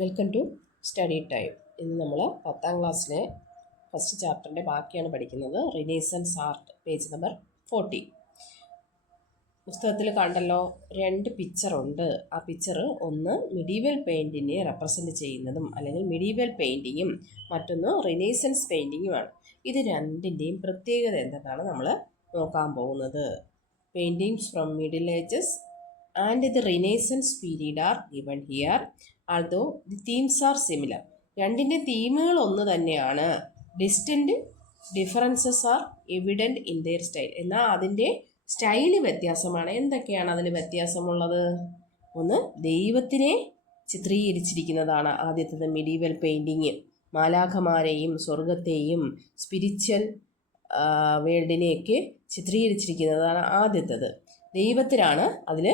Welcome to study time. ഇന്ന് നമ്മൾ 10ാം ക്ലാസ്സിലെ ഫസ്റ്റ് ചാപ്റ്ററിൻ്റെ ബാക്കിയാണ് പഠിക്കുന്നത്. Renaissance art, page number 40. പുസ്തകത്തിൽ കണ്ടല്ലോ, 2 പിക്ചറുണ്ട്. ആ പിക്ചർ ഒന്ന് മിഡീവൽ പെയിൻറ്റിനെ റെപ്രസെൻറ്റ് ചെയ്യുന്നതും അല്ലെങ്കിൽ മിഡീവൽ പെയിൻറ്റിങ്ങും മറ്റൊന്ന് റിനേസൻസ് പെയിൻറ്റിങ്ങുമാണ്. ഇത് രണ്ടിൻ്റെയും പ്രത്യേകത എന്തെന്നാണ് നമ്മൾ നോക്കാൻ പോകുന്നത്. Paintings from middle ages and the Renaissance period are given here, although the themes are similar. രണ്ടിൻ്റെ തീമുകൾ ഒന്ന് തന്നെയാണ്. Distant differences R evident in there style. എന്നാൽ അതിൻ്റെ സ്റ്റൈല് വ്യത്യാസമാണ്. എന്തൊക്കെയാണ് അതിൽ വ്യത്യാസമുള്ളത്? ഒന്ന്, ദൈവത്തിനെ ചിത്രീകരിച്ചിരിക്കുന്നതാണ് ആദ്യത്തേത് മിഡീവൽ പെയിൻറ്റിങ്. മാലാഖമാരെയും സ്വർഗത്തെയും സ്പിരിച്വൽ വേൾഡിനെയൊക്കെ ചിത്രീകരിച്ചിരിക്കുന്നതാണ് ആദ്യത്തേത്. ദൈവത്തിനാണ് അതിൽ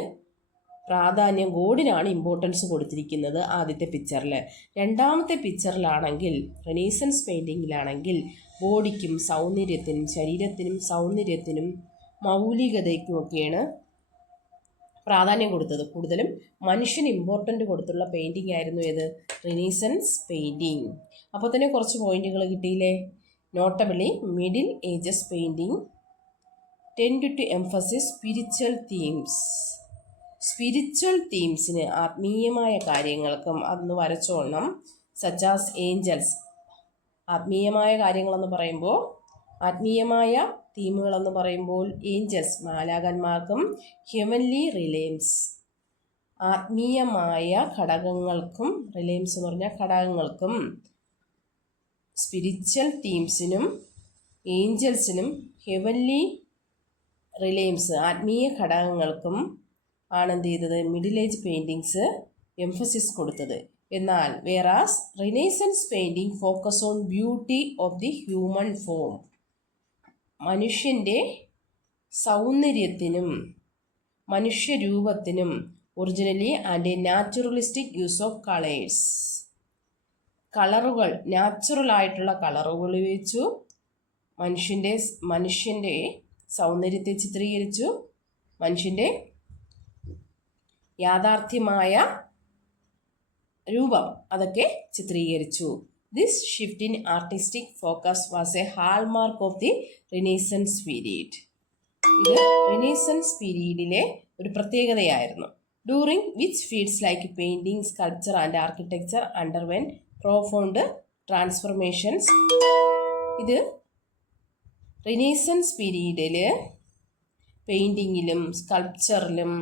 പ്രാധാന്യം, ഗോഡിനാണ് ഇമ്പോർട്ടൻസ് കൊടുത്തിരിക്കുന്നത് ആദ്യത്തെ പിക്ചറിൽ. രണ്ടാമത്തെ പിക്ചറിലാണെങ്കിൽ, റെനീസൻസ് പെയിൻറ്റിങ്ങിലാണെങ്കിൽ ബോഡിക്കും സൗന്ദര്യത്തിനും ശരീരത്തിനും സൗന്ദര്യത്തിനും മൗലികതയ്ക്കുമൊക്കെയാണ് പ്രാധാന്യം കൊടുത്തത്. കൂടുതലും മനുഷ്യന് ഇമ്പോർട്ടൻ്റ് കൊടുത്തുള്ള പെയിൻറ്റിംഗ് ആയിരുന്നു ഏത്? Renaissance painting. അപ്പോൾ തന്നെ കുറച്ച് പോയിന്റുകൾ കിട്ടിയില്ലേ? Notably middle ages painting tend to emphasis spiritual themes. Spiritual തീംസിന്, ആത്മീയമായ കാര്യങ്ങൾക്കും അതൊന്ന് വരച്ചോളണം. Such as Angeles. ആത്മീയമായ കാര്യങ്ങളെന്ന് പറയുമ്പോൾ, ആത്മീയമായ തീമുകളെന്ന് പറയുമ്പോൾ ഏഞ്ചൽസ് മാലാഖന്മാർക്കും, ഹെവൻലി റിലേംസ് ആത്മീയമായ ഘടകങ്ങൾക്കും, റിലേംസ് എന്ന് പറഞ്ഞാൽ ഘടകങ്ങൾക്കും, സ്പിരിച്വൽ തീംസിനും ഏഞ്ചൽസിനും ഹെവൻലി റിലേംസ് ആത്മീയ ഘടകങ്ങൾക്കും ആണ് എന്ത് ചെയ്തത്? മിഡിൽ ഏജ് പെയിൻറ്റിങ്സ് എംഫസിസ് കൊടുത്തത്. എന്നാൽ whereas renaissance painting focus on beauty of the human form. മനുഷ്യൻ്റെ സൗന്ദര്യത്തിനും മനുഷ്യരൂപത്തിനും originally and naturalistic use of colours. കളറുകൾ, നാച്ചുറലായിട്ടുള്ള കളറുകൾ ഉപയോഗിച്ചു മനുഷ്യൻ്റെ സൗന്ദര്യത്തെ ചിത്രീകരിച്ചു, മനുഷ്യൻ്റെ യാഥാർത്ഥ്യമായ രൂപം അതൊക്കെ ചിത്രീകരിച്ചു. This shift in artistic focus was a hallmark of the renaissance period. ഇത് റിനേസൻസ് പീരീഡിലെ ഒരു പ്രത്യേകതയായിരുന്നു. During which fields like painting, sculpture and architecture underwent profound transformations. ഇത് റിനേസൻസ് പീരീഡിൽ പെയിൻറ്റിങ്ങിലും സ്കൾപ്ചറിലും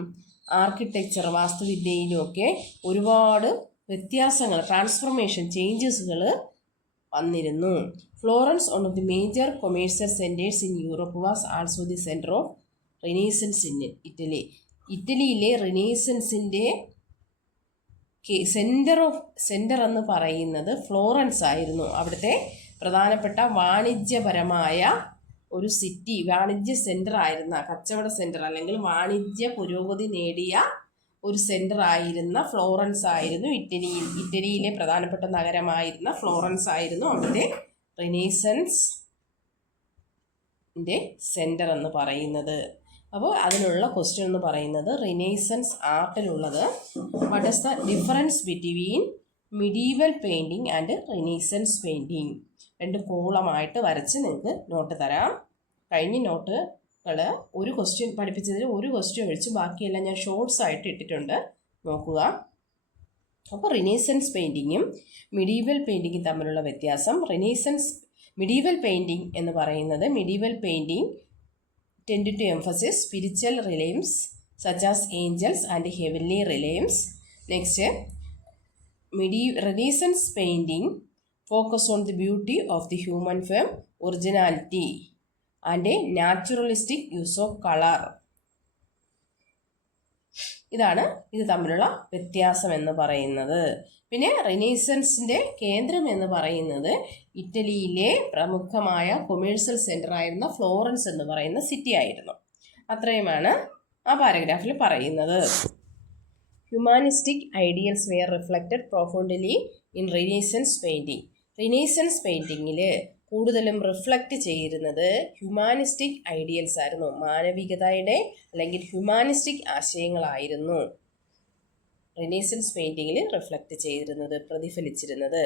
ആർക്കിടെക്ചർ, വാസ്തുവിദ്യയിലും ഒക്കെ ഒരുപാട് വ്യത്യാസങ്ങൾ, ട്രാൻസ്ഫർമേഷൻ, ചേഞ്ചസുകൾ വന്നിരുന്നു. Florence, one of the major commercial centres in Europe, was also the centre of renaissance in Italy. ഇറ്റലിയിലെ റിനേസൻസിൻ്റെ centre എന്ന് പറയുന്നത് ഫ്ലോറൻസ് ആയിരുന്നു. അവിടുത്തെ പ്രധാനപ്പെട്ട വാണിജ്യപരമായ ഒരു സിറ്റി, വാണിജ്യ സെൻറ്റർ ആയിരുന്ന, കച്ചവട സെൻറ്റർ അല്ലെങ്കിൽ വാണിജ്യ പുരോഗതി നേടിയ ഒരു സെൻറ്റർ ആയിരുന്ന ഫ്ലോറൻസ് ആയിരുന്നു ഇറ്റലിയിലെ പ്രധാനപ്പെട്ട നഗരമായിരുന്ന ഫ്ലോറൻസ് ആയിരുന്നു അവിടുത്തെ റിനേസൻസിൻ്റെ സെൻറ്റർ എന്ന് പറയുന്നത്. അപ്പോൾ അതിനുള്ള ക്വസ്റ്റ്യൻ എന്ന് പറയുന്നത്, റിനേസൻസ് ആർട്ടിലുള്ളത് what is the difference between medieval painting and renaissance painting. 2 കോളമായിട്ട് വരച്ച് നിങ്ങൾക്ക് നോട്ട് തരാം. കഴിഞ്ഞ നോട്ടുകൾ ഒരു ക്വസ്റ്റ്യൻ പഠിപ്പിച്ചതിൽ ഒരു ക്വസ്റ്റ്യൻ ഒഴിച്ച് ബാക്കിയെല്ലാം ഞാൻ ഷോർട്സ് ആയിട്ട് ഇട്ടിട്ടുണ്ട്, നോക്കുക. അപ്പോൾ റിനേസൻസ് പെയിൻറ്റിങ്ങും മിഡീവൽ പെയിൻറ്റിങ്ങും തമ്മിലുള്ള വ്യത്യാസം. മിഡീവൽ പെയിൻറ്റിങ് എന്ന് പറയുന്നത്, medieval painting tend to emphasis spiritual realms such as angels and heavenly realms. Next, Renaissance painting focus on the beauty of the human form, originality and a naturalistic use of color. ഇതാണ് ഇത് തമ്മിലുള്ള വ്യത്യാസം എന്ന് പറയുന്നത്. പിന്നെ റിനേസൻസിൻ്റെ കേന്ദ്രം എന്ന് പറയുന്നത് ഇറ്റലിയിലെ പ്രമുഖമായ കൊമേഴ്സ്യൽ സെൻറ്റർ ആയിരുന്ന ഫ്ലോറൻസ് എന്ന് പറയുന്ന സിറ്റി ആയിരുന്നു. അത്രയുമാണ് ആ പാരഗ്രാഫിൽ പറയുന്നത്. Humanistic ideals were reflected profoundly in Renaissance painting. Renaissance പെയിൻറ്റിങ്ങിൽ കൂടുതലും റിഫ്ലക്റ്റ് ചെയ്യുന്നത് ഹ്യൂമാനിസ്റ്റിക് ഐഡിയൽസ് ആയിരുന്നു, മാനവികതയുടെ അല്ലെങ്കിൽ ഹ്യൂമാനിസ്റ്റിക് ആശയങ്ങളായിരുന്നു. റിനൈസൻസ് പെയിൻറ്റിങ്ങിൽ റിഫ്ലക്റ്റ് ചെയ്തിരുന്നത്, പ്രതിഫലിച്ചിരുന്നത്.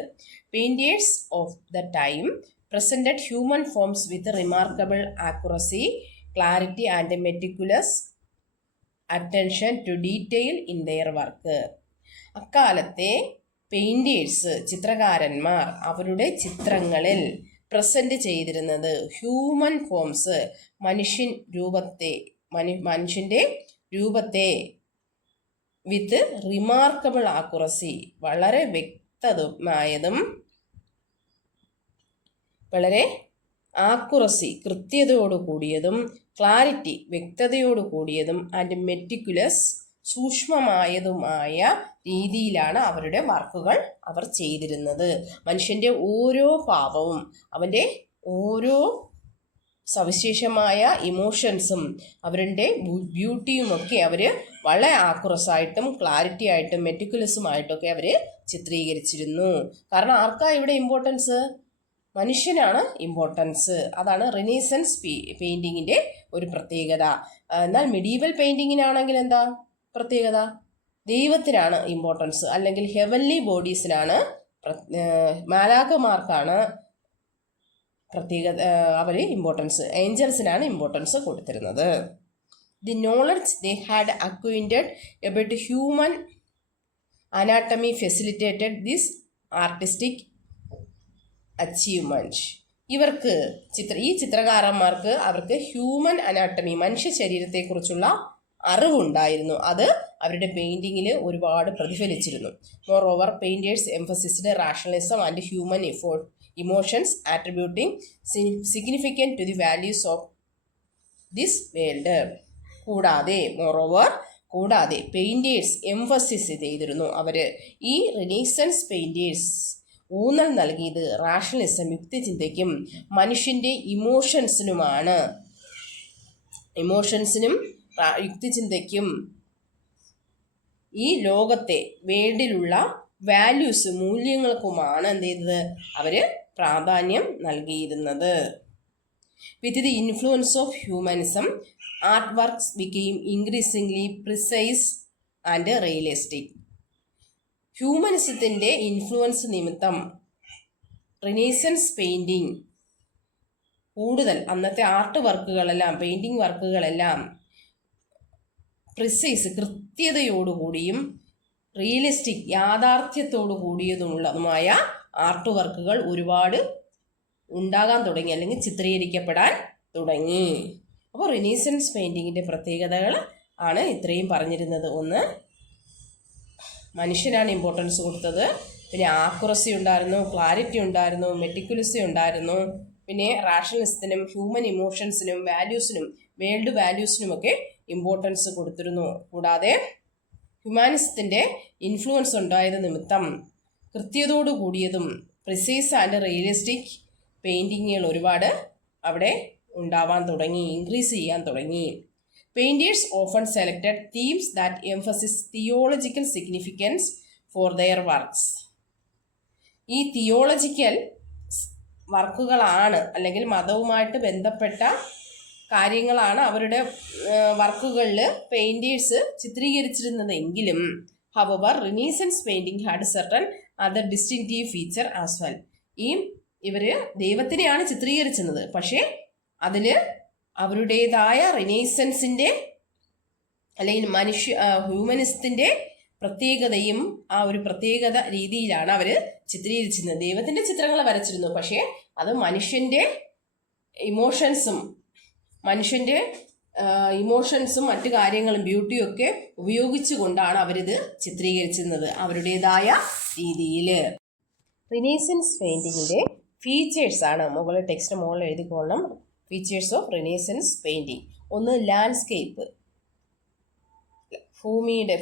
Painters of the time presented human forms with remarkable accuracy, clarity and meticulous attention to detail in their work. അക്കാലത്തെ പെയിൻറ്റേഴ്സ്, ചിത്രകാരന്മാർ, അവരുടെ ചിത്രങ്ങളിൽ പ്രസൻറ്റ് ചെയ്തിരുന്നത് ഹ്യൂമൻ ഫോംസ്, മനുഷ്യൻ്റെ രൂപത്തെ വിത്ത് റിമാർക്കബിൾ ആക്യുറസി, വളരെ വ്യക്തമായതും വളരെ ആക്യുറസി കൃത്യതയോടു കൂടിയതും, ക്ലാരിറ്റി വ്യക്തതയോടു കൂടിയതും, ആൻഡ് മെറ്റിക്കുലസ് സൂക്ഷ്മമായതുമായ രീതിയിലാണ് അവരുടെ വർക്കുകൾ അവർ ചെയ്തിരുന്നത്. മനുഷ്യൻ്റെ ഓരോ ഭാവവും അവൻ്റെ ഓരോ സവിശേഷമായ ഇമോഷൻസും അവരുടെ ബ്യൂട്ടിയുമൊക്കെ അവർ വളരെ ആക്യുറസായിട്ടും ക്ലാരിറ്റി ആയിട്ടും മെറ്റിക്കുലസുമായിട്ടൊക്കെ അവർ ചിത്രീകരിച്ചിരുന്നു. കാരണം ആർക്കാ ഇവിടെ ഇമ്പോർട്ടൻസ്? മനുഷ്യനാണ് ഇമ്പോർട്ടൻസ്. അതാണ് റിനൈസൻസ് പെയിൻറ്റിങ്ങിൻ്റെ ഒരു പ്രത്യേകത. എന്നാൽ മിഡീവൽ പെയിൻറ്റിങ്ങിനാണെങ്കിൽ എന്താ പ്രത്യേകത? ദൈവത്തിനാണ് ഇമ്പോർട്ടൻസ്, അല്ലെങ്കിൽ ഹെവൻലി ബോഡീസിനാണ്, മാലാഖമാർക്കാണ് പ്രത്യേകത, അവർ ഇമ്പോർട്ടൻസ്, ഏഞ്ചൽസിനാണ് ഇമ്പോർട്ടൻസ് കൊടുത്തിരുന്നത്. The knowledge they had acquainted about human anatomy facilitated this artistic achievement. ഇവർക്ക് ഈ ചിത്രകാരന്മാർക്ക് അവർക്ക് ഹ്യൂമൻ അനാട്ടമി, മനുഷ്യ ശരീരത്തെക്കുറിച്ചുള്ള അറിവുണ്ടായിരുന്നു. അത് അവരുടെ പെയിൻറ്റിങ്ങിൽ ഒരുപാട് പ്രതിഫലിച്ചിരുന്നു. Moreover painters emphasized rationalism and human emotions attributing significant to the values of this world. കൂടാതെ പെയിൻറ്റേഴ്സ് എംഫസിസ് ചെയ്തിരുന്നു. അവർ ഈ റിനൈസൻസ് പെയിൻറ്റേഴ്സ് ഊന്നൽ നൽകിയത് റാഷണലിസം, യുക്തിചിന്തയ്ക്കും മനുഷ്യൻ്റെ ഇമോഷൻസിനും യുക്തിചിന്തയ്ക്കും ഈ ലോകത്തെ വേൾഡിലുള്ള വാല്യൂസ്, മൂല്യങ്ങൾക്കുമാണ് എന്ത് ചെയ്തത്? അവർ പ്രാധാന്യം നൽകിയിരുന്നത്. With the influence of humanism, art works became increasingly precise and realistic. ഹ്യൂമനിസത്തിൻ്റെ ഇൻഫ്ലുവൻസ് നിമിത്തം റിനൈസൻസ് പെയിൻറ്റിങ് കൂടുതൽ, അന്നത്തെ ആർട്ട് വർക്കുകളെല്ലാം, പെയിൻറ്റിങ് വർക്കുകളെല്ലാം പ്രിസൈസ് കൃത്യതയോടുകൂടിയും റിയലിസ്റ്റിക് യാഥാർത്ഥ്യത്തോടു കൂടിയതുമുള്ളതുമായ ആർട്ട് വർക്കുകൾ ഒരുപാട് ഉണ്ടാകാൻ തുടങ്ങി, അല്ലെങ്കിൽ ചിത്രീകരിക്കപ്പെടാൻ തുടങ്ങി. അപ്പോൾ റിനൈസൻസ് പെയിൻറ്റിങ്ങിൻ്റെ പ്രത്യേകതകൾ ആണ് ഇത്രയും പറഞ്ഞിരുന്നത്. ഒന്ന്, മനുഷ്യനാണ് ഇമ്പോർട്ടൻസ് കൊടുത്തത്. പിന്നെ ആക്യുറസി ഉണ്ടായിരുന്നു, ക്ലാരിറ്റി ഉണ്ടായിരുന്നു, മെറ്റിക്കുലസി ഉണ്ടായിരുന്നു. പിന്നെ റാഷണലിസത്തിനും ഹ്യൂമൻ ഇമോഷൻസിനും വാല്യൂസിനും വേൾഡ് വാല്യൂസിനുമൊക്കെ ഇമ്പോർട്ടൻസ് കൊടുത്തിരുന്നു. കൂടാതെ ഹ്യൂമാനിസത്തിൻ്റെ ഇൻഫ്ലുവൻസ് ഉണ്ടായത് നിമിത്തം കൃത്യതയോടു കൂടിയതും പ്രിസൈസ് ആൻഡ് റിയലിസ്റ്റിക് പെയിൻറ്റിങ്ങുകൾ ഒരുപാട് അവിടെ ഉണ്ടാവാൻ തുടങ്ങി, ഇൻക്രീസ് ചെയ്യാൻ തുടങ്ങി. Painters often selected themes that emphasize theological significance for their works. ഈ തിയോളജിക്കൽ വർക്കുകളാണ്, അല്ലെങ്കിൽ മതവുമായിട്ട് ബന്ധപ്പെട്ട കാര്യങ്ങളാണ് അവരുടെ വർക്കുകളിൽ painters ചിത്രീകരിച്ചിരുന്നതെങ്കിലും, however, Renaissance painting had certain other distinctive feature as well. ഇവർ ദൈവത്തിനെയാണ് ചിത്രീകരിച്ചിരുന്നത്, പക്ഷേ അതിൽ അവരുടേതായ റിനൈസൻസിൻ്റെ അല്ലെങ്കിൽ ഹ്യൂമനിസത്തിൻ്റെ പ്രത്യേകതയും ആ ഒരു പ്രത്യേകത രീതിയിലാണ് അവർ ചിത്രീകരിച്ചിരുന്നത്. ദൈവത്തിൻ്റെ ചിത്രങ്ങൾ വരച്ചിരുന്നു, പക്ഷേ അത് മനുഷ്യൻ്റെ ഇമോഷൻസും മറ്റു കാര്യങ്ങളും ബ്യൂട്ടിയും ഒക്കെ ഉപയോഗിച്ചുകൊണ്ടാണ് അവരിത് ചിത്രീകരിച്ചിരുന്നത് അവരുടേതായ രീതിയിൽ. റിനൈസൻസ് പെയിൻറ്റിങ്ങിൻ്റെ ഫീച്ചേഴ്സാണ് മുകളിൽ ടെക്സ്റ്റ് മുകളിൽ എഴുതിക്കൊള്ളണം. Features of renaissance painting. ഒന്ന്, ലാൻഡ്സ്കേപ്പ്,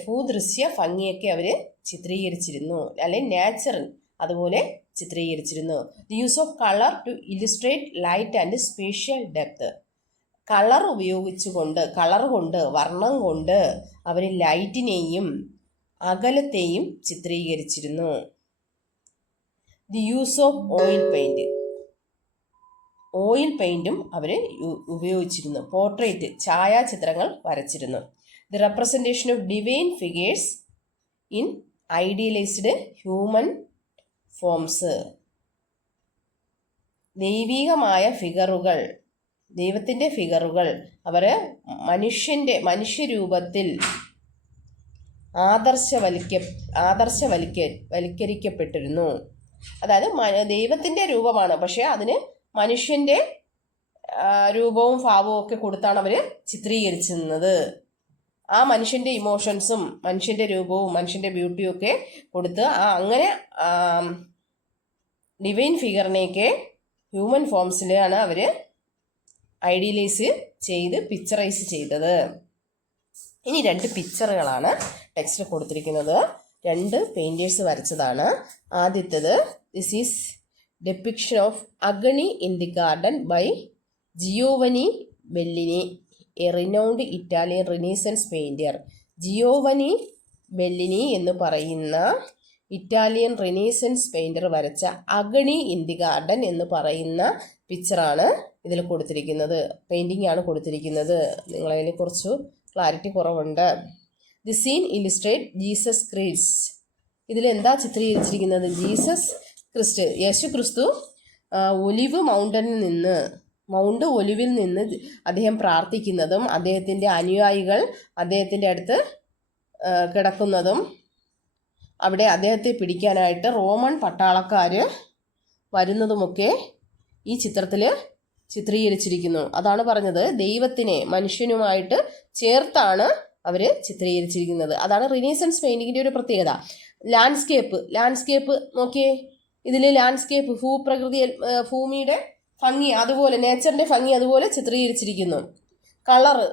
ഭൂദൃശ്യ ഭംഗിയൊക്കെ അവർ ചിത്രീകരിച്ചിരുന്നു, അല്ലെങ്കിൽ നാച്ചുറൽ അതുപോലെ ചിത്രീകരിച്ചിരുന്നു. The use of colour to illustrate light and spatial depth. Colour കൊണ്ട് വർണ്ണം കൊണ്ട് അവർ ലൈറ്റിനെയും അകലത്തെയും ചിത്രീകരിച്ചിരുന്നു. ദി യൂസ് ഓഫ് ഓയിൽ പെയിൻറ്റും അവർ ഉപയോഗിച്ചിരുന്നു. പോർട്രേറ്റ്, ഛായാചിത്രങ്ങൾ വരച്ചിരുന്നു. The representation of divine figures in idealised human forms. ദൈവികമായ ഫിഗറുകൾ, ദൈവത്തിൻ്റെ ഫിഗറുകൾ അവർ മനുഷ്യരൂപത്തിൽ ആദർശവൽക്കരിക്കപ്പെട്ടിരുന്നു. അതായത് ദൈവത്തിൻ്റെ രൂപമാണ്, പക്ഷേ അതിന് മനുഷ്യൻ്റെ രൂപവും ഭാവവും ഒക്കെ കൊടുത്താണ് അവർ ചിത്രീകരിച്ചിരുന്നത്. ആ മനുഷ്യൻ്റെ ഇമോഷൻസും മനുഷ്യൻ്റെ രൂപവും മനുഷ്യൻ്റെ ബ്യൂട്ടിയും ഒക്കെ കൊടുത്ത് അങ്ങനെ ഡിവൈൻ ഫിഗറിനെയൊക്കെ ഹ്യൂമൻ ഫോംസിലാണ് അവർ ഐഡിയലൈസ് ചെയ്ത് പിക്ചറൈസ് ചെയ്തത്. ഇനി 2 പിക്ചറുകളാണ് ടെക്സ്റ്റിൽ കൊടുത്തിരിക്കുന്നത്. 2 പെയിൻറ്റേഴ്സ് വരച്ചതാണ്. ആദ്യത്തേത് this is depiction of agony in the garden by Giovanni Bellini, a renowned Italian renaissance painter. Giovanni Bellini എന്ന് പറയുന്ന ഇറ്റാലിയൻ റിനീസൻസ് പെയിൻറ്റർ വരച്ച അഗണി ഇൻ ദി ഗാർഡൻ എന്ന് പറയുന്ന പിക്ചറാണ് ഇതിൽ കൊടുത്തിരിക്കുന്നത്. പെയിൻറ്റിംഗ് ആണ് കൊടുത്തിരിക്കുന്നത്. നിങ്ങളതിൽ കുറച്ച് ക്ലാരിറ്റി കുറവുണ്ട്. The scene illustrate Jesus Christ. ഇതിലെന്താ ചിത്രീകരിച്ചിരിക്കുന്നത്? ജീസസ് ക്രിസ്റ്റ്, യേശു ക്രിസ്തു മൗണ്ട് ഒലിവിൽ നിന്ന് അദ്ദേഹം പ്രാർത്ഥിക്കുന്നതും അദ്ദേഹത്തിൻ്റെ അനുയായികൾ അദ്ദേഹത്തിൻ്റെ അടുത്ത് കിടക്കുന്നതും അവിടെ അദ്ദേഹത്തെ പിടിക്കാനായിട്ട് റോമൻ പട്ടാളക്കാർ വരുന്നതുമൊക്കെ ഈ ചിത്രത്തിൽ ചിത്രീകരിച്ചിരിക്കുന്നു. അതാണ് പറഞ്ഞത്, ദൈവത്തിനെ മനുഷ്യനുമായിട്ട് ചേർത്താണ് അവർ ചിത്രീകരിച്ചിരിക്കുന്നത്. അതാണ് റിനീസൻസ് പെയിൻറ്റിങ്ങിൻ്റെ ഒരു പ്രത്യേകത. ലാൻഡ്സ്കേപ്പ് നോക്കിയേ, ഇതിൽ ലാൻഡ്സ്കേപ്പ് ഭൂമിയുടെ ഭംഗി, അതുപോലെ നേച്ചറിൻ്റെ ഭംഗി അതുപോലെ ചിത്രീകരിച്ചിരിക്കുന്നു. കളറ്,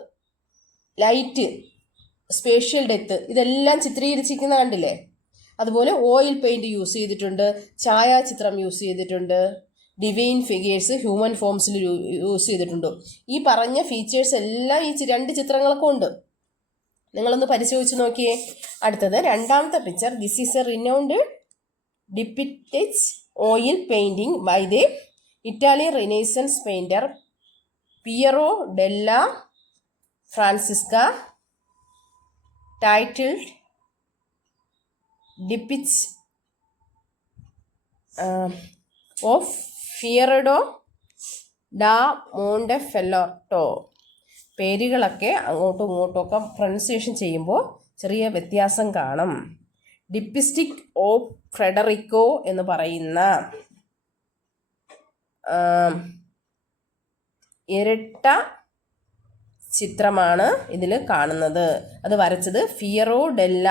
ലൈറ്റ്, സ്പേഷ്യൽ ഡെപ്ത് ഇതെല്ലാം ചിത്രീകരിച്ചിരിക്കുന്ന കണ്ടില്ലേ. അതുപോലെ ഓയിൽ പെയിൻറ് യൂസ് ചെയ്തിട്ടുണ്ട്, ഛായാചിത്രം യൂസ് ചെയ്തിട്ടുണ്ട്, ഡിവൈൻ ഫിഗേഴ്സ് ഹ്യൂമൻ ഫോംസിൽ യൂസ് ചെയ്തിട്ടുണ്ട്. ഈ പറഞ്ഞ ഫീച്ചേഴ്സ് എല്ലാം ഈ 2 ചിത്രങ്ങളൊക്കെ ഉണ്ട്. നിങ്ങളൊന്ന് പരിശോധിച്ച് നോക്കിയേ. അടുത്തത് 2ാമത്തെ picture. This is a renowned depicted oil painting by the Italian renaissance painter Piero della Francesca, titled depicts of Federico da Montefeltro. പേരുകളൊക്കെ അങ്ങോട്ടും ഇങ്ങോട്ടുമൊക്കെ പ്രൊനൗൺസിയേഷൻ ചെയ്യുമ്പോൾ ചെറിയ വ്യത്യാസം കാണും. ഡിപ്പിസ്റ്റിക് ഓഫ് ഫ്രെഡറിക്കോ എന്ന് പറയുന്ന ഇരട്ട ചിത്രമാണ് ഇതിൽ കാണുന്നത്. അത് വരച്ചത് ഫിയറോ ഡെല്ല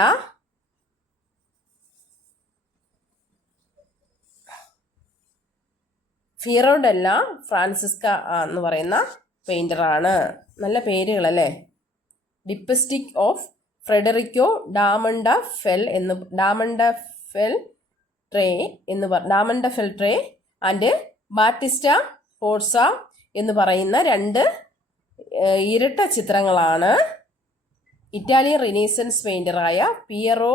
ഫ്രാൻസിസ്ക എന്ന് പറയുന്ന പെയിൻറ്ററാണ്. നല്ല പേരുകളല്ലേ. Diptych of Federico da Montefeltro and Battista Sforza എന്ന് പറയുന്ന 2 ഇരട്ട ചിത്രങ്ങളാണ് ഇറ്റാലിയൻ റിനീസൻസ് പെയിൻറ്ററായ പിയറോ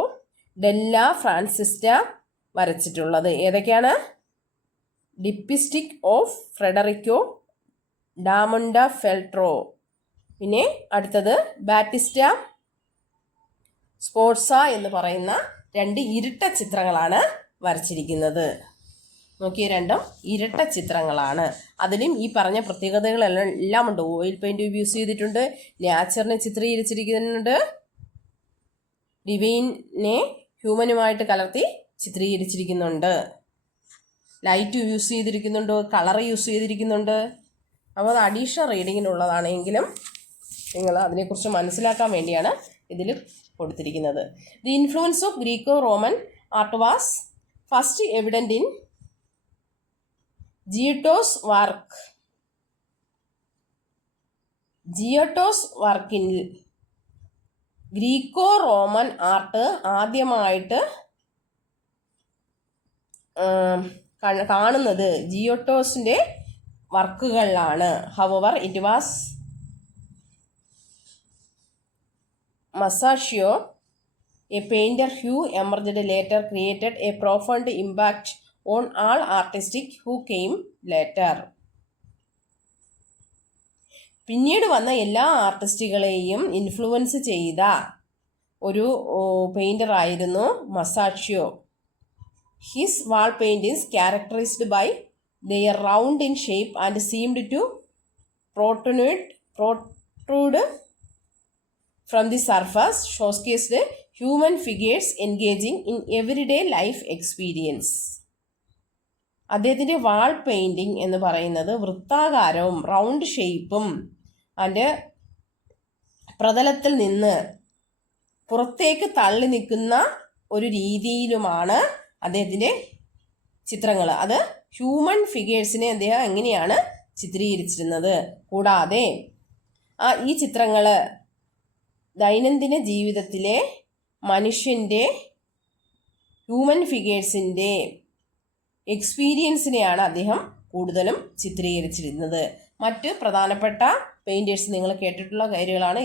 ഡെല്ല ഫ്രാൻസിസ്ക വരച്ചിട്ടുള്ളത്. ഏതൊക്കെയാണ്? ഡിപ്പിസ്റ്റിക് ഓഫ് ഫ്രെഡറിക്കോ ഡാമണ്ടഫെൽട്രോ, പിന്നെ അടുത്തത് ബാറ്റിസ്റ്റ സ്പോർട്സ എന്ന് പറയുന്ന 2 ഇരട്ട ചിത്രങ്ങളാണ് വരച്ചിരിക്കുന്നത്. നോക്കിയ 2 ഇരട്ട ചിത്രങ്ങളാണ്. അതിലും ഈ പറഞ്ഞ പ്രത്യേകതകളെല്ലാം ഉണ്ട്. ഓയിൽ പെയിൻറ് യൂസ് ചെയ്തിട്ടുണ്ട്, നാച്ചറിനെ ചിത്രീകരിച്ചിരിക്കുന്നുണ്ട്, ഡിവൈനെ ഹ്യൂമനുമായിട്ട് കലർത്തി ചിത്രീകരിച്ചിരിക്കുന്നുണ്ട്, ലൈറ്റ് യൂസ് ചെയ്തിരിക്കുന്നുണ്ട്, കളർ യൂസ് ചെയ്തിരിക്കുന്നുണ്ട്. അപ്പോൾ അത് അഡീഷണൽ റീഡിങ്ങിനുള്ളതാണെങ്കിലും നിങ്ങൾ അതിനെക്കുറിച്ച് മനസ്സിലാക്കാൻ വേണ്ടിയാണ് ഇതിൽ കൊടുത്തിരിക്കുന്നത്. The influence of Greco Roman art was first evident in Giotto's വർക്കിൽ ഗ്രീക്കോ റോമൻ ആർട്ട് ആദ്യമായിട്ട് കാണുന്നത് ജിയോട്ടോസിൻ്റെ വർക്കുകളിലാണ്. However it was Masaccio, a painter who emerged later, created a profound impact on all artistic who came later. പിന്നീട് വന്ന എല്ലാ ആർട്ടിസ്റ്റുകളെയും influence ചെയ്ത ഒരു പെയിൻറ്റർ ആയിരുന്നു Masaccio. His wall paintings characterized by their round in shape and seemed to protrude from the surface, showcased human figures engaging in everyday life experience. അദ്ദേഹത്തിൻ്റെ വാൾ painting എന്ന് പറയുന്നത് വൃത്താകാരവും റൗണ്ട് ഷേപ്പും അതിൻ്റെ പ്രതലത്തിൽ നിന്ന് പുറത്തേക്ക് തള്ളി നിൽക്കുന്ന ഒരു രീതിയിലുമാണ് അദ്ദേഹത്തിൻ്റെ ചിത്രങ്ങൾ. അത് ഹ്യൂമൻ ഫിഗേഴ്സിനെ അദ്ദേഹം എങ്ങനെയാണ് ചിത്രീകരിച്ചിരുന്നത്. കൂടാതെ ഈ ചിത്രങ്ങൾ ദൈനംദിന ജീവിതത്തിലെ മനുഷ്യൻ്റെ ഹ്യൂമൻ ഫിഗേഴ്സിൻ്റെ എക്സ്പീരിയൻസിനെയാണ് അദ്ദേഹം കൂടുതലും ചിത്രീകരിച്ചിരുന്നത്. മറ്റ് പ്രധാനപ്പെട്ട പെയിൻറ്റേഴ്സ് നിങ്ങൾ കേട്ടിട്ടുള്ള കാര്യങ്ങളാണ്.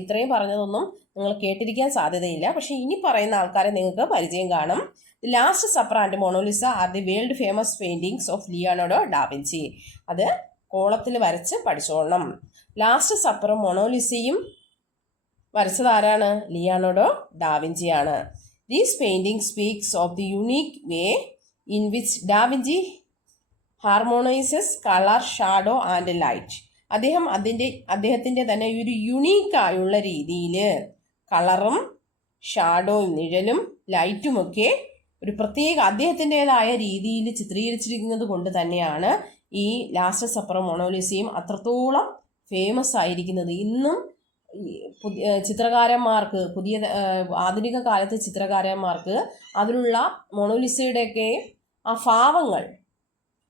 ഇത്രയും പറഞ്ഞതൊന്നും നിങ്ങൾ കേട്ടിരിക്കാൻ സാധ്യതയില്ല. പക്ഷേ ഇനി പറയുന്ന ആൾക്കാരെ നിങ്ങൾക്ക് പരിചയം കാണും. The last supper and Mona Lisa are the world famous paintings of Leonardo da Vinci. അത് കോളത്തിൽ വരച്ച് പഠിച്ചോളണം. ലാസ്റ്റ് സപ്പറും മൊണോലിസയും വരച്ചത് ആരാണ്? ലിയോനാർഡോ ഡാവിഞ്ചിയാണ്. These painting speaks of the unique way in which da Vinci harmonises colour, shadow and light. അദ്ദേഹത്തിൻ്റെ തന്നെ ഒരു യുണീക്കായുള്ള രീതിയിൽ കളറും ഷാഡോയും നിഴലും ലൈറ്റുമൊക്കെ ഒരു പ്രത്യേക അദ്ദേഹത്തിൻ്റെതായ രീതിയിൽ ചിത്രീകരിച്ചിരിക്കുന്നത് കൊണ്ട് തന്നെയാണ് ഈ ലാസ്റ്റ് സപ്പറും മൊണോലിസയും അത്രത്തോളം ഫേമസ് ആയിരിക്കുന്നത്. ഇന്നും ചിത്രകാരന്മാർക്ക്, ആധുനിക കാലത്തെ ചിത്രകാരന്മാർക്ക് അതിലുള്ള മൊണോലിസയുടെയൊക്കെ ആ ഭാവങ്ങൾ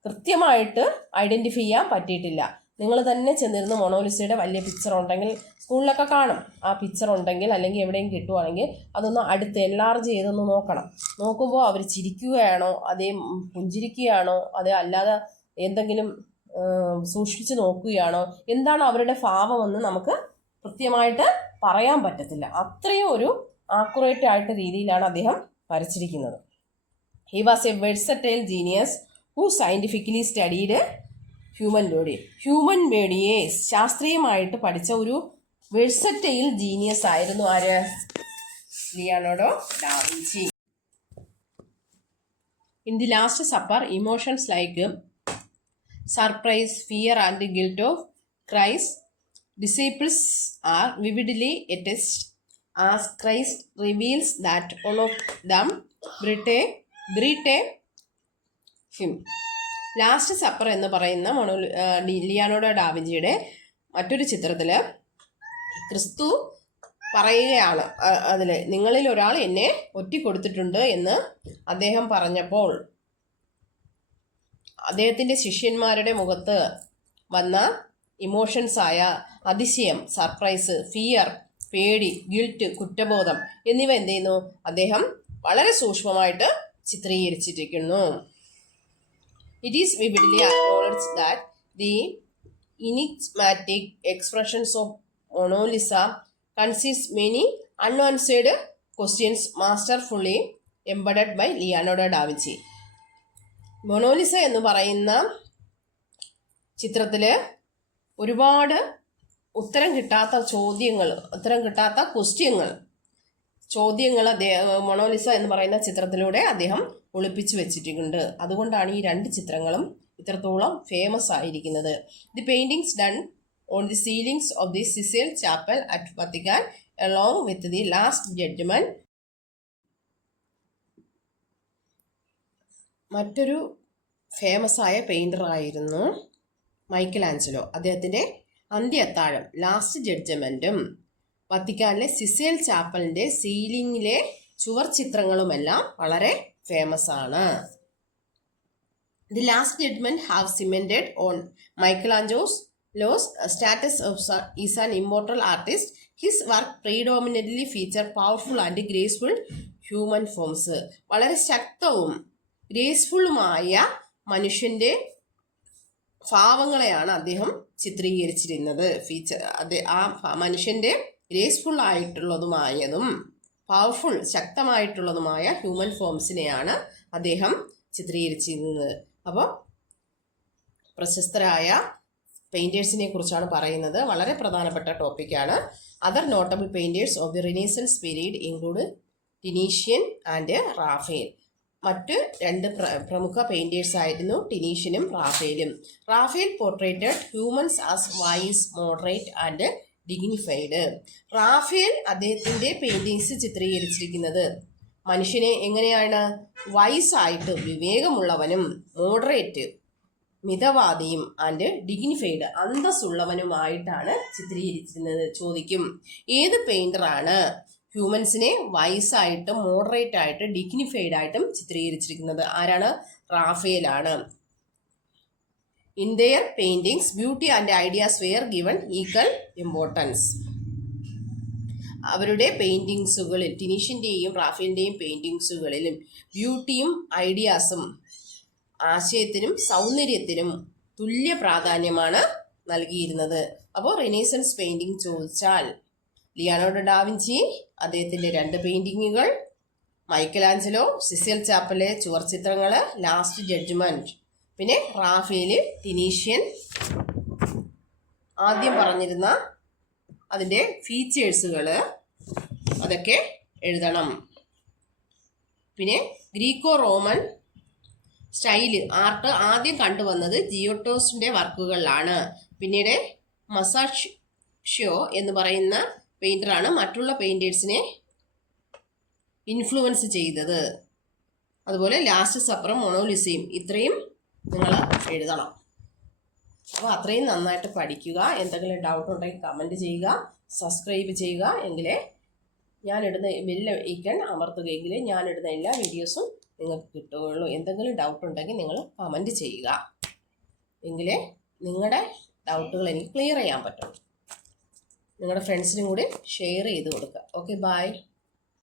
കൃത്യമായിട്ട് ഐഡൻറ്റിഫൈ ചെയ്യാൻ പറ്റിയിട്ടില്ല. നിങ്ങൾ തന്നെ ചെന്നിരുന്ന് മൊണോലിസയുടെ വലിയ പിക്ചർ ഉണ്ടെങ്കിൽ, സ്കൂളിലൊക്കെ കാണും, ആ പിക്ചർ ഉണ്ടെങ്കിൽ അല്ലെങ്കിൽ എവിടെയും കിട്ടുവാണെങ്കിൽ അതൊന്ന് അടുത്ത് എൻലാർജ് ചെയ്തൊന്ന് നോക്കണം. നോക്കുമ്പോൾ അവർ ചിരിക്കുകയാണോ, അതേ പുഞ്ചിരിക്കുകയാണോ, അതേ അല്ലാതെ എന്തെങ്കിലും സൂക്ഷിച്ച് നോക്കുകയാണോ, എന്താണ് അവരുടെ ഭാവമെന്ന് നമുക്ക് കൃത്യമായിട്ട് പറയാൻ പറ്റത്തില്ല. അത്രയും ഒരു ആക്യുറേറ്റ് ആയിട്ട് രീതിയിലാണ് അദ്ദേഹം വരച്ചിരിക്കുന്നത്. He was a versatile genius who scientifically studied human ബോഡിയെ ശാസ്ത്രീയമായിട്ട് പഠിച്ച ഒരു വെഴ്സറ്റൈൽ ജീനിയസ് ആയിരുന്നു ആര്? Leonardo da Vinci. In the last supper, emotions like surprise, fear and guilt of Christ disciples are vividly attached as Christ reveals that one of them betrayed him. Last supper എന്ന് പറയുന്ന Leonardo ഡാവിഞ്ചിയുടെ മറ്റൊരു ചിത്രത്തിൽ ക്രിസ്തു പറയുകയാണ്, അതിൽ നിങ്ങളിൽ ഒരാൾ എന്നെ ഒറ്റിക്കൊടുത്തിട്ടുണ്ട് എന്ന് അദ്ദേഹം പറഞ്ഞപ്പോൾ അദ്ദേഹത്തിൻ്റെ ശിഷ്യന്മാരുടെ മുഖത്ത് വന്ന ഇമോഷൻസായ അതിശയം, സർപ്രൈസ്, ഫിയർ, പേടി, ഗിൽറ്റ്, കുറ്റബോധം എന്നിവ എന്ത് ചെയ്യുന്നു? അദ്ദേഹം വളരെ സൂക്ഷ്മമായിട്ട് ചിത്രീകരിച്ചിരിക്കുന്നു. It is വിവിഡ്ലി acknowledged that the enigmatic expressions of Mona Lisa conceals many unanswered questions masterfully embedded by Leonardo da Vinci. Mona Lisa എന്ന് പറയുന്ന ചിത്രത്തിൽ ഒരുപാട് ഉത്തരം കിട്ടാത്ത ചോദ്യങ്ങൾ മൊണോലിസ എന്ന് പറയുന്ന ചിത്രത്തിലൂടെ അദ്ദേഹം ഒളിപ്പിച്ചു വെച്ചിട്ടുണ്ട്. അതുകൊണ്ടാണ് ഈ രണ്ട് ചിത്രങ്ങളും ഇത്രത്തോളം ഫേമസ് ആയിരിക്കുന്നത്. The paintings done on the ceilings of the സിസേൽ Chapel at Vatican along with the last judgement. മറ്റൊരു ഫേമസ് ആയ പെയിൻറ്റർ ആയിരുന്നു മൈക്കൽ ആഞ്ചലോ. അദ്ദേഹത്തിൻ്റെ അന്ത്യത്താഴം, ലാസ്റ്റ് ജഡ്ജ്മെൻറ്റും വത്തിക്കാനിലെ സിസേൽ ചാപ്പലിൻ്റെ സീലിങ്ങിലെ ചുവർ ചിത്രങ്ങളുമെല്ലാം വളരെ ഫേമസ് ആണ്. The last judgement have cemented on Michelangelo's status is an immortal artist. His work predominantly feature powerful and graceful human forms. വളരെ ശക്തവും ഗ്രേസ്ഫുള്ളുമായ മനുഷ്യൻ്റെ ഭാവങ്ങളെയാണ് അദ്ദേഹം ചിത്രീകരിച്ചിരുന്നത്. ആ മനുഷ്യൻ്റെ ഗ്രേസ്ഫുൾ ആയിട്ടുള്ളതുമായതും പവർഫുൾ ശക്തമായിട്ടുള്ളതുമായ ഹ്യൂമൻ ഫോംസിനെയാണ് അദ്ദേഹം ചിത്രീകരിച്ചിരുന്നത്. അപ്പോൾ പ്രശസ്തരായ പെയിൻറ്റേഴ്സിനെ കുറിച്ചാണ് പറയുന്നത്. വളരെ പ്രധാനപ്പെട്ട ടോപ്പിക്കാണ്. Other notable painters of the renaissance period include Titian and Raphael. മറ്റ് രണ്ട് പ്രമുഖ പെയിൻറ്റേഴ്സ് ആയിരുന്നു ടിനീഷ്യനും റാഫേലും. Raphael portrayed humans as wise, moderate and dignified. Raphael അദ്ദേഹത്തിൻ്റെ പെയിൻറ്റിങ്സ് ചിത്രീകരിച്ചിരിക്കുന്നത് മനുഷ്യനെ എങ്ങനെയാണ്? വൈസായിട്ട് വിവേകമുള്ളവനും, മോഡറേറ്റ് മിതവാദിയും, ആൻഡ് ഡിഗ്നിഫൈഡ് അന്തസ്സുള്ളവനുമായിട്ടാണ് ചിത്രീകരിച്ചിരുന്നത്. ചോദിക്കും, ഏത് പെയിൻറ്ററാണ് ഹ്യൂമൻസിനെ വൈസായിട്ടും മോഡറേറ്റ് ആയിട്ട് ഡിഗ്നിഫൈഡ് ആയിട്ടും ചിത്രീകരിച്ചിരിക്കുന്നത്? ആരാണ്? റാഫേലാണ്. In their paintings beauty and ideas were given equal importance. അവരുടെ പെയിൻറ്റിങ്സുകളിൽ, ടിനീഷ്യൻ്റെയും റാഫേലിൻ്റെയും പെയിൻറ്റിങ്സുകളിലും ബ്യൂട്ടിയും ഐഡിയാസും, ആശയത്തിനും സൗന്ദര്യത്തിനും തുല്യ പ്രാധാന്യമാണ് നൽകിയിരുന്നത്. അപ്പോൾ റിനൈസൻസ് പെയിൻറ്റിങ് ചോദിച്ചാൽ ലിയോണാർഡോ ഡാവിഞ്ചി, അദ്ദേഹത്തിൻ്റെ 2 പെയിൻറ്റിങ്ങുകൾ, മൈക്കലാഞ്ചലോ, സിസിൽ ചാപ്പലെ ചുവർച്ചിത്രങ്ങൾ, ലാസ്റ്റ് ജഡ്ജ്മെൻറ്റ്, പിന്നെ റാഫേൽ, ടിനീഷ്യൻ. ആദ്യം പറഞ്ഞിരുന്ന അതിൻ്റെ ഫീച്ചേഴ്സുകൾ അതൊക്കെ എഴുതണം. പിന്നെ ഗ്രീക്കോ റോമൻ സ്റ്റൈല് ആർട്ട് ആദ്യം കണ്ടുവന്നത് ജിയോട്ടോസിൻ്റെ വർക്കുകളിലാണ്. പിന്നീട് മസാഷ്യോ എന്ന് പറയുന്ന പെയിൻറ്ററാണ് മറ്റുള്ള പെയിൻറ്റേഴ്സിനെ ഇൻഫ്ലുവൻസ് ചെയ്തത്. അതുപോലെ ലാസ്റ്റ് സപ്പറും മൊണോലിസയും ഇത്രയും നിങ്ങൾ എഴുതണം. അപ്പോൾ അത്രയും നന്നായിട്ട് പഠിക്കുക. എന്തെങ്കിലും ഡൗട്ട് ഉണ്ടെങ്കിൽ കമൻറ്റ് ചെയ്യുക, സബ്സ്ക്രൈബ് ചെയ്യുക. എങ്കിലേ ഞാനിടുന്ന ബെല്ല് ഐക്കൺ അമർത്തുകയെങ്കിലേ ഞാനിടുന്ന എല്ലാ വീഡിയോസും നിങ്ങൾക്ക് കിട്ടുകയുള്ളൂ. എന്തെങ്കിലും ഡൗട്ട് ഉണ്ടെങ്കിൽ നിങ്ങൾ കമൻറ്റ് ചെയ്യുക. എങ്കിലേ നിങ്ങളുടെ ഡൗട്ടുകൾ എനിക്ക് ക്ലിയർ ചെയ്യാൻ പറ്റും. നിങ്ങളുടെ ഫ്രണ്ട്സിനും കൂടി ഷെയർ ചെയ്ത് കൊടുക്കുക. Okay, by.